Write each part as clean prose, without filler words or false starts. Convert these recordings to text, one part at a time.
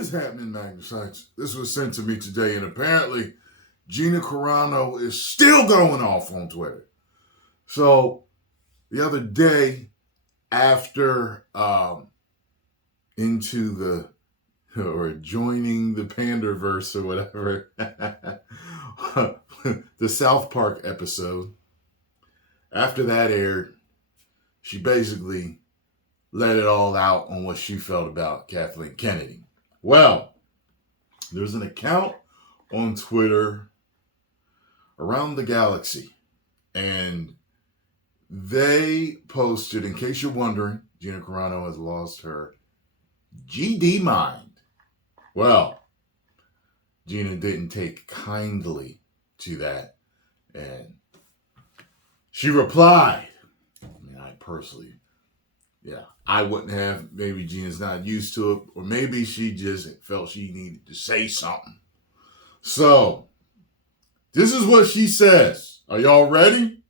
is happening, Magnus? This was sent to me today, and apparently Gina Carano is still going off on Twitter. So the other day, after into the or joining the Panderverse or whatever, the South Park episode, after that aired, she basically let it all out on what she felt about Kathleen Kennedy. Well, there's an account on Twitter around the galaxy, and they posted, in case you're wondering, Gina Carano has lost her GD mind. Well, Gina didn't take kindly to that, and she replied. I mean, I personally, I wouldn't have. Maybe Gina's not used to it, or maybe she just felt she needed to say something. So, this is what she says. Are y'all ready?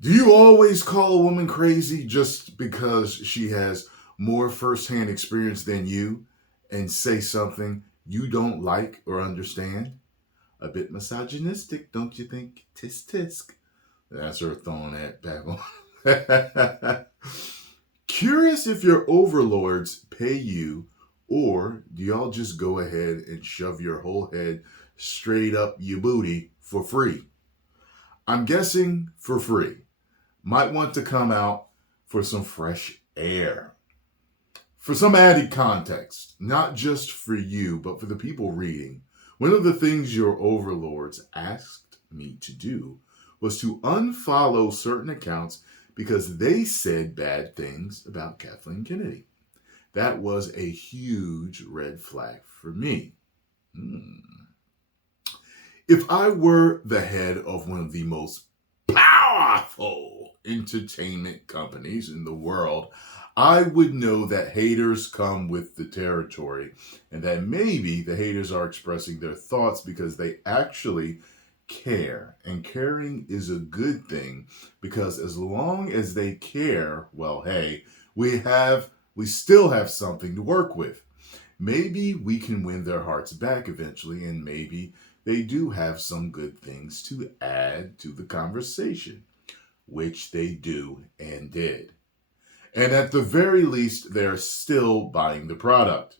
Do you always call a woman crazy just because she has more firsthand experience than you and say something you don't like or understand? A bit misogynistic, don't you think? Tisk tisk. That's her throwing that back on. Curious if your overlords pay you, or do y'all just go ahead and shove your whole head straight up your booty for free? I'm guessing for free. Might want to come out for some fresh air. For some added context, not just for you, but for the people reading, one of the things your overlords asked me to do was to unfollow certain accounts because they said bad things about Kathleen Kennedy. That was a huge red flag for me. If I were the head of one of the most powerful entertainment companies in the world, I would know that haters come with the territory, and that maybe the haters are expressing their thoughts because they actually care. And caring is a good thing, because as long as they care, well, hey, we still have something to work with. Maybe we can win their hearts back eventually, and maybe they do have some good things to add to the conversation, which they do and did. And at the very least, they're still buying the product.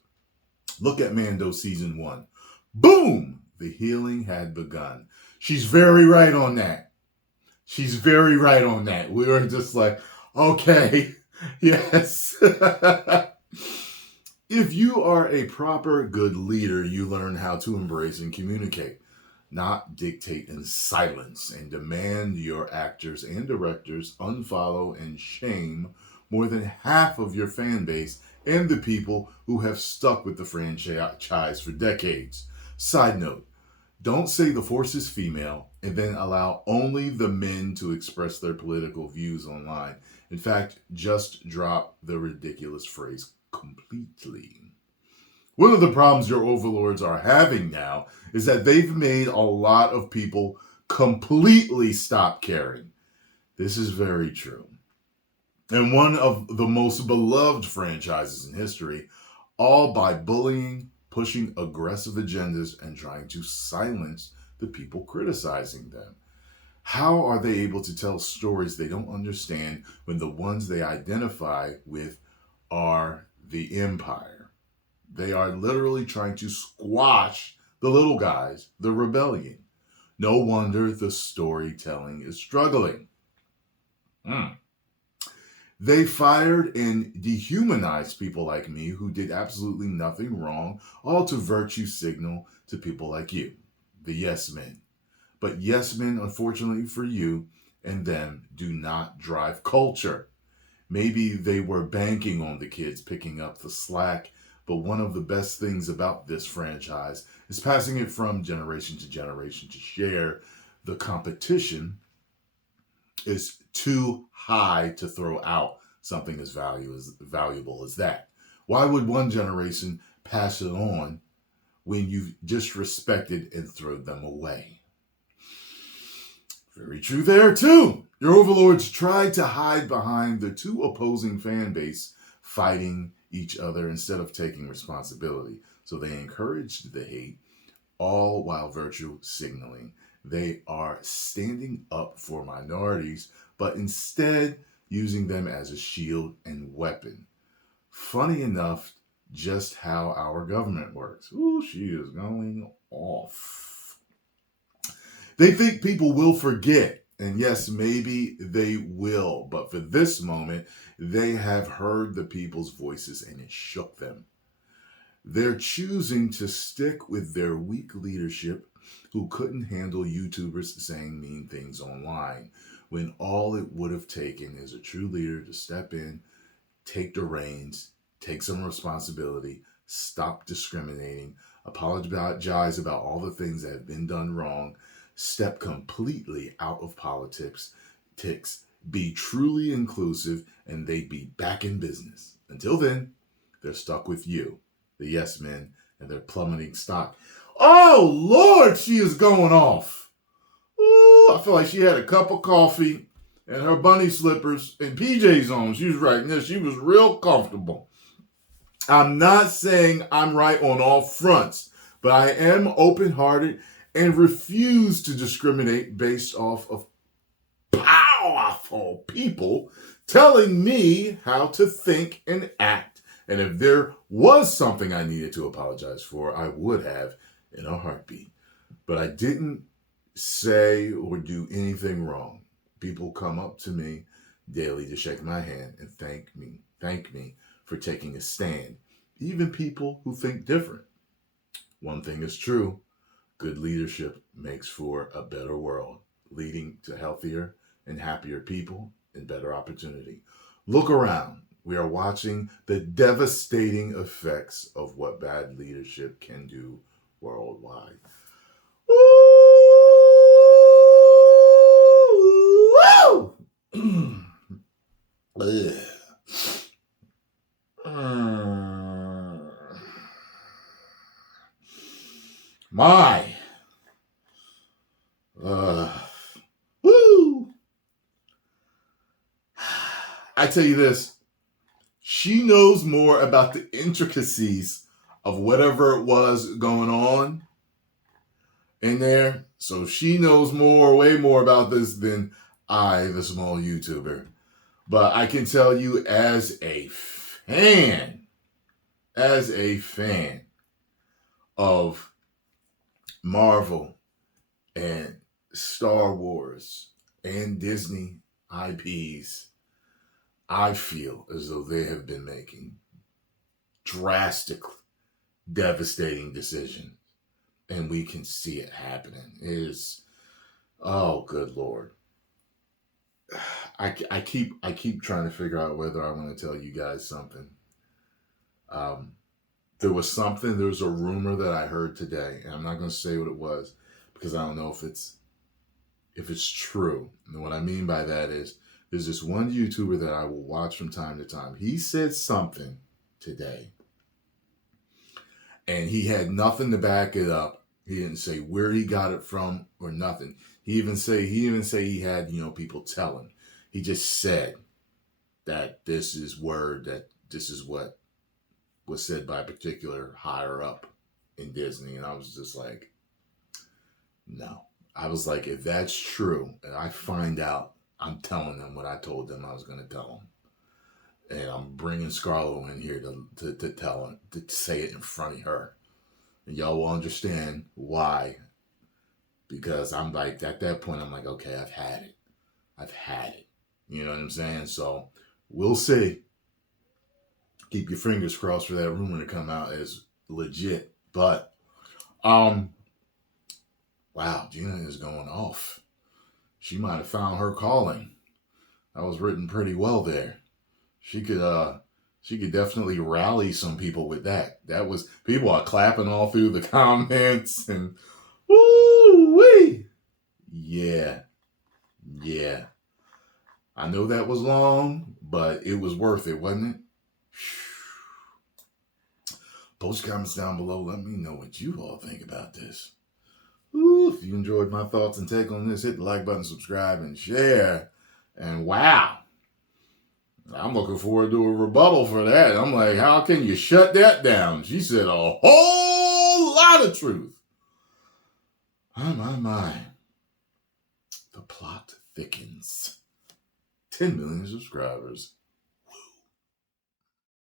Look at Mando season 1. Boom! The healing had begun. She's very right on that. She's very right on that. We were just like, okay, yes. If you are a proper good leader, you learn how to embrace and communicate, not dictate in silence, and demand your actors and directors unfollow and shame more than half of your fan base and the people who have stuck with the franchise for decades. Side note, don't say the force is female and then allow only the men to express their political views online. In fact, just drop the ridiculous phrase completely. One of the problems your overlords are having now is that they've made a lot of people completely stop caring. This is very true. And one of the most beloved franchises in history, all by bullying, pushing aggressive agendas, and trying to silence the people criticizing them. How are they able to tell stories they don't understand when the ones they identify with are the Empire? They are literally trying to squash the little guys, the rebellion. No wonder the storytelling is struggling. They fired and dehumanized people like me who did absolutely nothing wrong, all to virtue signal to people like you, the yes men. But yes men, unfortunately for you and them, do not drive culture. Maybe they were banking on the kids picking up the slack, but one of the best things about this franchise is passing it from generation to generation to share. The competition is too high to throw out something as valuable as that. Why would one generation pass it on when you've disrespected and thrown them away? Very true there too. Your overlords tried to hide behind the two opposing fan base fighting each other instead of taking responsibility. So they encouraged the hate, all while virtue signaling. They are standing up for minorities, but instead using them as a shield and weapon. Funny enough, just how our government works. Ooh, she is going off. They think people will forget. And yes, maybe they will. But for this moment, they have heard the people's voices and it shook them. They're choosing to stick with their weak leadership who couldn't handle YouTubers saying mean things online, when all it would have taken is a true leader to step in, take the reins, take some responsibility, stop discriminating, apologize about all the things that have been done wrong, step completely out of politics, be truly inclusive, and they'd be back in business. Until then, they're stuck with you, the yes men, and their plummeting stock. Oh, Lord, she is going off. Ooh, I feel like she had a cup of coffee and her bunny slippers and PJs on. She was writing this. She was real comfortable. I'm not saying I'm right on all fronts, but I am open-hearted and refuse to discriminate based off of powerful people telling me how to think and act. And if there was something I needed to apologize for, I would have in a heartbeat. But I didn't say or do anything wrong. People come up to me daily to shake my hand and thank me for taking a stand. Even people who think different. One thing is true. Good leadership makes for a better world, leading to healthier and happier people and better opportunity. Look around. We are watching the devastating effects of what bad leadership can do worldwide. Woo! My. Woo! I tell you this, she knows more about the intricacies of whatever it was going on in there. So she knows way more about this than I, the small YouTuber. But I can tell you as a fan of Marvel and Star Wars and Disney IPs, I feel as though they have been making drastic, devastating decisions. And we can see it happening. It is, oh, good Lord. I keep trying to figure out whether I want to tell you guys something. There was a rumor that I heard today, and I'm not going to say what it was because I don't know if it's true. And what I mean by that is there's this one YouTuber that I will watch from time to time. He said something today, and he had nothing to back it up. He didn't say where he got it from or nothing. He even say he had, people tell him. He just said that this is what was said by a particular higher up in Disney. And I was just like, no. I was like, if that's true and I find out, I'm telling them what I told them I was going to tell them. And I'm bringing Scarlett in here to tell him, to say it in front of her. And y'all will understand why. Because I'm like, at that point, I'm like, okay, I've had it. You know what I'm saying? So we'll see. Keep your fingers crossed for that rumor to come out as legit. But, wow, Gina is going off. She might have found her calling. That was written pretty well there. She could definitely rally some people with that. People are clapping all through the comments and woo-wee. Yeah. I know that was long, but it was worth it, wasn't it? Post comments down below. Let me know what you all think about this. Ooh, if you enjoyed my thoughts and take on this, hit the like button, subscribe, and share. And wow. I'm looking forward to a rebuttal for that. I'm like, how can you shut that down? She said a whole lot of truth. My. The plot thickens. 10 million subscribers.